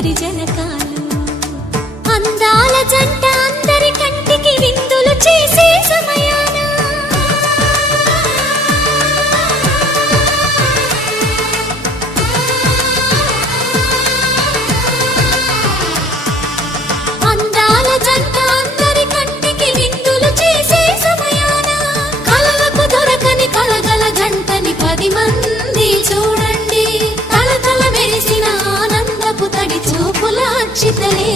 ఇద్దరి జనకాలు అందాల జంట అందరి కంటికి విందులు చేసే సమయాన అందాల జంట అందరి కంటికి విందులు చేసే సమయాన కలలకు దొరకని కలగల జంటని 10 మంది చూడండి తల తల మెరిసిన ఆనందపు తడి చూపుల అక్షితలే